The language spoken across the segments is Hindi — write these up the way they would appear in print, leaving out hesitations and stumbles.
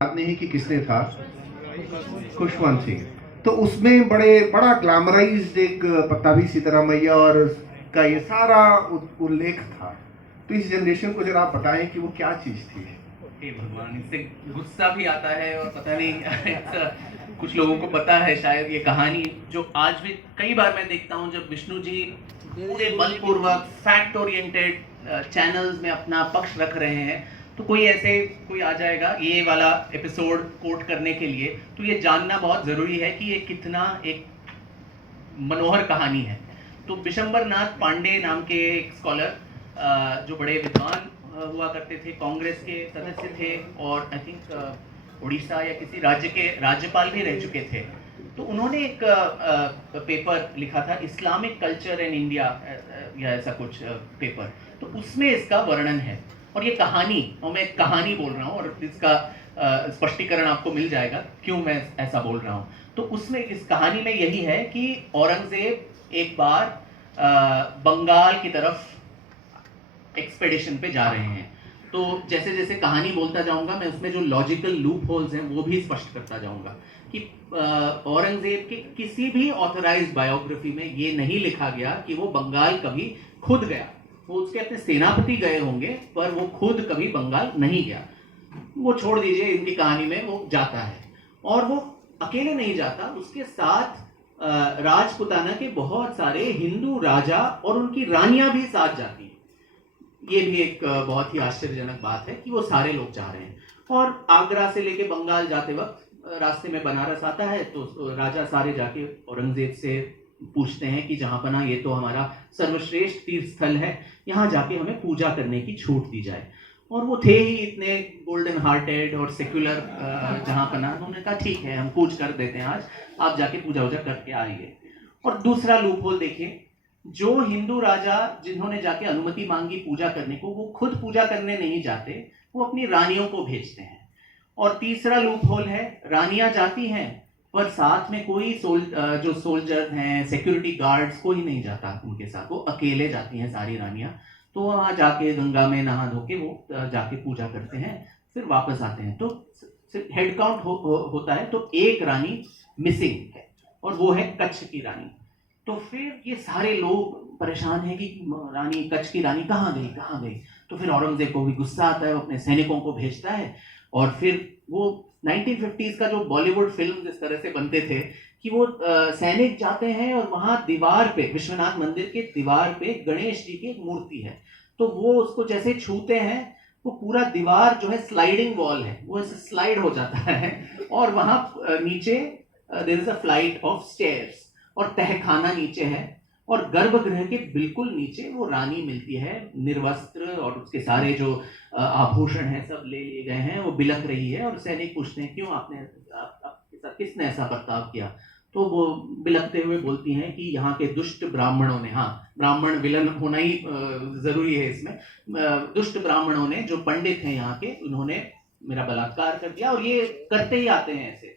याद नहीं कि किसने था, खुशवंत सिंह। तो उसमें बड़ा ग्लैमराइज्ड एक पट्टाभी सीतारामैया और का ये सारा उल्लेख था। तो इस जनरेशन को जरा आप बताएं कि वो क्या चीज थी। हे भगवान, इससे गुस्सा भी आता है और पता नहीं कुछ लोगों को पता है शायद ये कहानी, जो आज भी कई बार मैं देखता हूँ जब विष्णु जी पूरे बलपूर्वक फैक्ट ओरिएंटेड चैनल्स में अपना पक्ष रख रहे हैं, तो कोई आ जाएगा ये वाला एपिसोड कोट करने के लिए, तो ये जानना बहुत ज़रूरी है कि ये कितना एक मनोहर कहानी है। तो बिशंबर नाथ पांडे नाम के एक स्कॉलर जो बड़े विद्वान हुआ करते थे, कांग्रेस के सदस्य थे और आई थिंक उड़ीसा या किसी राज्य के राज्यपाल भी रह चुके थे। तो उन्होंने एक पेपर लिखा था, इस्लामिक कल्चर इन इंडिया या ऐसा कुछ पेपर। तो उसमें इसका वर्णन है और ये कहानी, और मैं कहानी बोल रहा हूँ और इसका स्पष्टीकरण आपको मिल जाएगा क्यों मैं ऐसा बोल रहा हूँ। तो उसमें इस कहानी में यही है कि औरंगजेब एक बार बंगाल की तरफ एक्सपेडिशन पे जा रहे हैं। तो जैसे जैसे कहानी बोलता जाऊंगा मैं उसमें जो लॉजिकल लूप होल्स हैं वो भी स्पष्ट करता जाऊंगा कि औरंगजेब के किसी भी ऑथराइज्ड बायोग्राफी में ये नहीं लिखा गया कि वो बंगाल कभी खुद गया। वो उसके अपने सेनापति गए होंगे पर वो खुद कभी बंगाल नहीं गया। वो छोड़ दीजिए, इनकी कहानी में वो जाता है और वो अकेले नहीं जाता, उसके साथ राजपुताना के बहुत सारे हिंदू राजा और उनकी रानियां भी साथ जाती हैं। ये भी एक बहुत ही आश्चर्यजनक बात है कि वो सारे लोग जा रहे हैं। और आगरा से लेके बंगाल जाते वक्त रास्ते में बनारस आता है, तो राजा सारे जाके औरंगजेब से पूछते हैं कि जहां पना ये तो हमारा सर्वश्रेष्ठ तीर्थ स्थल है, यहाँ जाके हमें पूजा करने की छूट दी जाए। और वो थे ही इतने गोल्डन हार्टेड और सेक्युलर जहां पना, उन्होंने कहा ठीक है हम पूछ कर देते हैं, आज आप जाके पूजा वूजा करके आइए। और दूसरा लूप होल देखिए, जो हिंदू राजा जिन्होंने जाके अनुमति मांगी पूजा करने को, वो खुद पूजा करने नहीं जाते, वो अपनी रानियों को भेजते हैं। और तीसरा लूप होल है, रानियां जाती हैं पर साथ में कोई जो सोल्जर हैं, सिक्योरिटी गार्ड्स, कोई नहीं जाता उनके साथ, वो अकेले जाती हैं सारी रानियां। तो वहां जाके गंगा में नहा धो के वो जाके पूजा करते हैं, फिर वापस आते हैं। तो हेड काउंट होता है, तो एक रानी मिसिंग है और वो है कच्छ की रानी। तो फिर ये सारे लोग परेशान हैं कि रानी, कच्छ की रानी कहाँ गई कहाँ गई। तो फिर औरंगजेब को भी गुस्सा आता है, वो अपने सैनिकों को भेजता है और फिर वो 1950s का जो बॉलीवुड फिल्म जिस तरह से बनते थे कि वो सैनिक जाते हैं और वहां दीवार पे, विश्वनाथ मंदिर के दीवार पे गणेश जी की एक मूर्ति है, तो वो उसको जैसे छूते हैं वो पूरा दीवार जो है स्लाइडिंग वॉल है, वो ऐसे स्लाइड हो जाता है और वहां नीचे there is a flight of stairs और तहखाना नीचे है और गर्भगृह के बिल्कुल नीचे वो रानी मिलती है निर्वस्त्र, और उसके सारे जो आभूषण हैं सब ले लिए गए हैं, वो बिलख रही है और सैनिक पूछते हैं क्यों आपके साथ किसने ऐसा बर्ताव किया। तो वो बिलखते हुए बोलती हैं कि यहाँ के दुष्ट ब्राह्मणों ने, हाँ ब्राह्मण विलन होना ही जरूरी है इसमें, दुष्ट ब्राह्मणों ने, जो पंडित हैं यहाँ के, उन्होंने मेरा बलात्कार कर दिया और ये करते ही आते हैं ऐसे,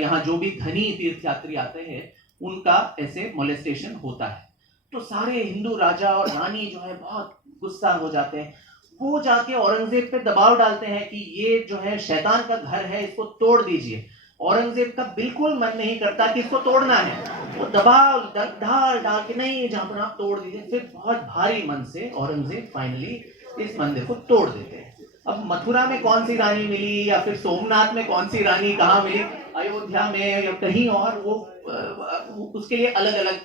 यहाँ जो भी धनी तीर्थयात्री आते हैं उनका ऐसे मोलेस्टेशन होता है। तो सारे हिंदू राजा और रानी जो है बहुत गुस्सा हो जाते हैं, वो जाके औरंगजेब पे दबाव डालते हैं कि ये जो है शैतान का घर है, इसको तोड़ दीजिए। औरंगजेब का बिल्कुल मन नहीं करता कि इसको तोड़ना है, वो दबाव ढाल डाल के नहीं, जहां पर आप तोड़ दीजिए। फिर बहुत भारी मन से औरंगजेब फाइनली इस मंदिर को तोड़ देते हैं। अब मथुरा में कौन सी रानी मिली या फिर सोमनाथ में कौन सी रानी कहाँ मिली, अयोध्या में या कहीं और, वो उसके लिए अलग अलग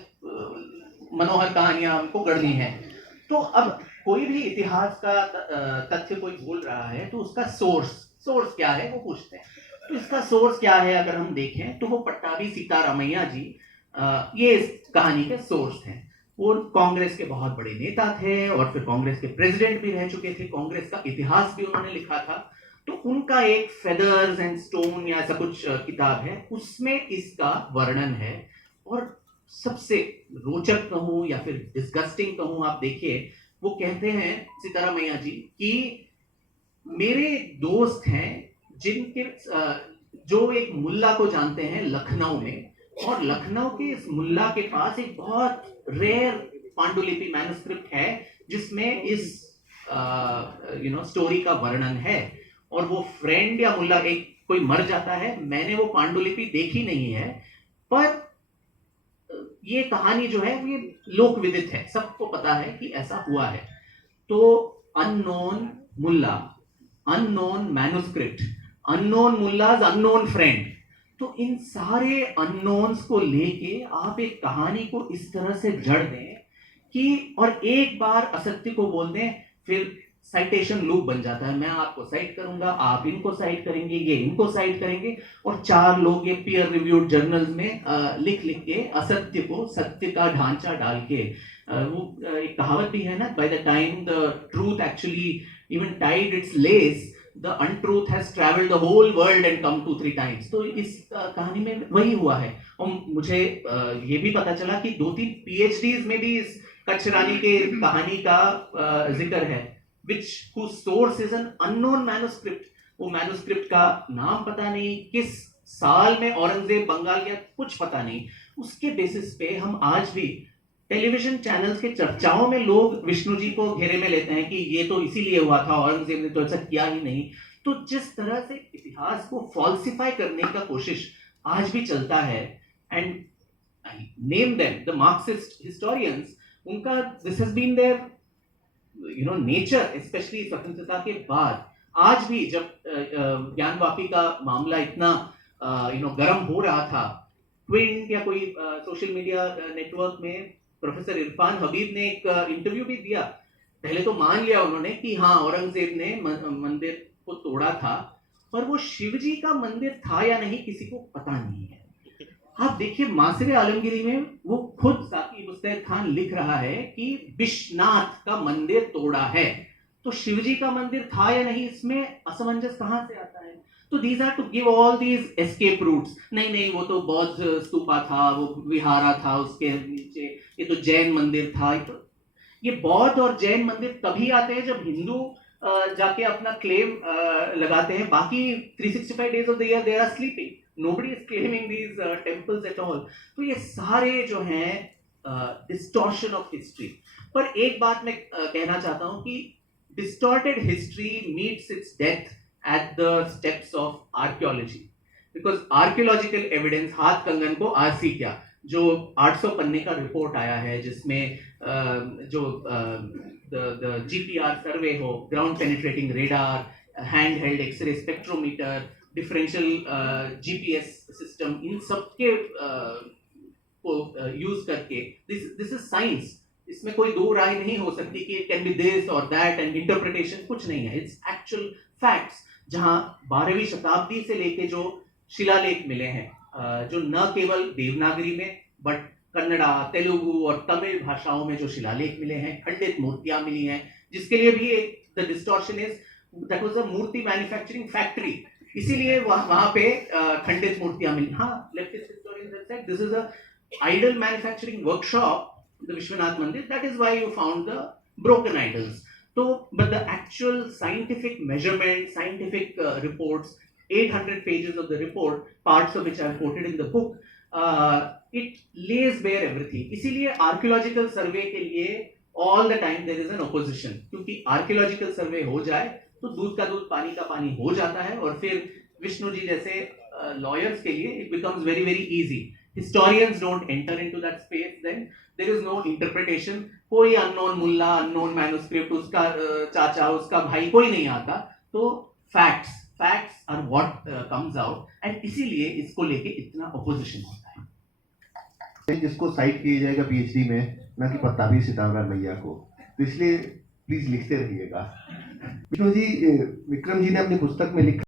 मनोहर कहानियां हमको गढ़नी है। तो अब कोई भी इतिहास का तथ्य कोई बोल रहा है तो उसका सोर्स क्या है वो पूछते हैं। तो इसका सोर्स क्या है अगर हम देखें तो वो पट्टाभी सीतारामैया जी ये इस कहानी के सोर्स हैं। वो कांग्रेस के बहुत बड़े नेता थे और फिर कांग्रेस के प्रेसिडेंट भी रह चुके थे, कांग्रेस का इतिहास भी उन्होंने लिखा था। तो उनका एक फेदर्स एंड स्टोन या ऐसा कुछ किताब है, उसमें इसका वर्णन है। और सबसे रोचक कहूं या फिर डिस्गस्टिंग कहूं, आप देखिए वो कहते हैं सीतारामैया जी कि मेरे दोस्त हैं जिनके जो एक मुल्ला को जानते हैं लखनऊ में, और लखनऊ के इस मुल्ला के पास एक बहुत रेयर पांडुलिपि मैन्युस्क्रिप्ट है जिसमें इस स्टोरी का वर्णन है। और वो फ्रेंड या मुल्ला, एक कोई मर जाता है, मैंने वो पांडुलिपि देखी नहीं है, पर ये कहानी जो है ये लोक विदित है, सबको पता है कि ऐसा हुआ है। तो अननोन मुल्ला, अननोन मैन्युस्क्रिप्ट, अननोन मुल्लाज अननोन फ्रेंड, तो इन सारे अननोन्स को लेके आप एक कहानी को इस तरह से जड़ दें कि, और एक बार असत्य को बोल दें, फिर साइटेशन लूप बन जाता है। मैं आपको साइट करूंगा, आप इनको साइट करेंगे, ये इनको साइट करेंगे, और चार लोग ये पीयर रिव्यूड जर्नल्स में लिख लिख के असत्य को सत्य का ढांचा डाल के, वो एक कहावत भी है ना, by the time the truth actually even tied its lace, the untruth has travelled the whole world and come 2-3 times. तो इस कहानी में वही हुआ है। और मुझे ये भी पता चला कि 2-3 PhDs में भी इस कच्छ रानी के कहानी का जिक्र है, which whose source is an unknown manuscript। वो मैन्युस्क्रिप्ट का नाम पता नहीं, किस साल में औरंगजेब बंगाल गया कुछ पता नहीं, उसके बेसिस पे हम आज भी टेलीविजन चैनल्स के चर्चाओं में लोग विष्णु जी को घेरे में लेते हैं कि ये तो इसीलिए हुआ था, औरंगजेब ने तो ऐसा किया ही नहीं। तो जिस तरह से इतिहास को फॉल्सिफाई करने का कोशिश आज भी चलता है, and name them the Marxist historians, उनका this has been their nature, specially स्वतंत्रता के बाद। आज भी जब ज्ञानवापी का मामला इतना गर्म हो रहा था, ट्विन या कोई सोशल मीडिया नेटवर्क में प्रोफेसर इरफान हबीब ने एक इंटरव्यू भी दिया। पहले तो मान लिया उन्होंने कि हाँ, औरंगजेब ने मंदिर को तोड़ा था, पर वो शिवजी का मंदिर था या नहीं किसी को पता नहीं है। आप देखिए मासिर आलमगीरी में वो खुद साकी मुस्तैद खान लिख रहा है कि विश्वनाथ का मंदिर तोड़ा है, तो शिवजी का मंदिर था या नहीं, इसमें असमंजस कहां से आता है? तो these are to give all these escape routes. नहीं नहीं, वो तो बौद्ध स्तूपा था, वो विहारा था, उसके नीचे ये तो जैन मंदिर था। तो ये बौद्ध और जैन मंदिर तभी आते हैं जब हिंदू जाके अपना क्लेम लगाते हैं। बाकी 365 days of the year they are sleeping. Nobody is claiming these temples at all. तो ये सारे जो हैं distortion of history। पर एक बात मैं कहना चाहता हूं कि distorted history meets its death at the steps of archaeology, because archaeological evidence, हाथ कंगन को आरसी क्या, जो 800 पन्ने का रिपोर्ट आया है, जिसमें जो the GPR सर्वे हो, ground penetrating radar, hand held x ray spectrometer, differential GPS system, इन सब के को यूज करके, दिस इज साइंस। इसमें कोई दो राय नहीं हो सकती कि इट कैन बी दिस और दैट एंड इंटरप्रिटेशन, कुछ नहीं है, इट्स एक्चुअल फैक्ट्स। जहां 12वीं शताब्दी से लेके जो शिलालेख मिले हैं, जो न केवल देवनागरी में बट कन्नड़ा, तेलुगु और तमिल भाषाओं में जो शिलालेख मिले हैं, खंडित मूर्तियां मिली हैं, जिसके लिए भी the distortion is that was a murti manufacturing factory, इसीलिए वहां पे खंडित मूर्तियां मिली। हाँ, leftist historians have said this is a idol manufacturing workshop, the Vishwanath mandir, that is why you found the broken idols. तो but the actual scientific measurement, scientific reports, 800 pages of the report, parts of which I have quoted in the book, it lays bare everything. इसीलिए archaeological survey के लिए all the time there is an opposition, क्योंकि archaeological survey हो जाए तो दूध का दूध पानी का पानी हो जाता है, और फिर विष्णु जी जैसे lawyers के लिए it becomes very very easy. Historians don't enter into that space, then there is no interpretation। कोई अननोन मुल्ला, अननोन मैन्युस्क्रिप्ट, उसका चाचा, उसका भाई, कोई नहीं आता। तो facts are what comes out, and इसीलिए इसको लेके इतना ऑपोजिशन होता है। जिसको साइट किया जाएगा PhD में, ना कि पत्ताभी सीताराम मैया को, तो इसलिए प्लीज लिखते रहिएगा। विष्णु जी, विक्रम जी ने अपनी पुस्तक में लिखा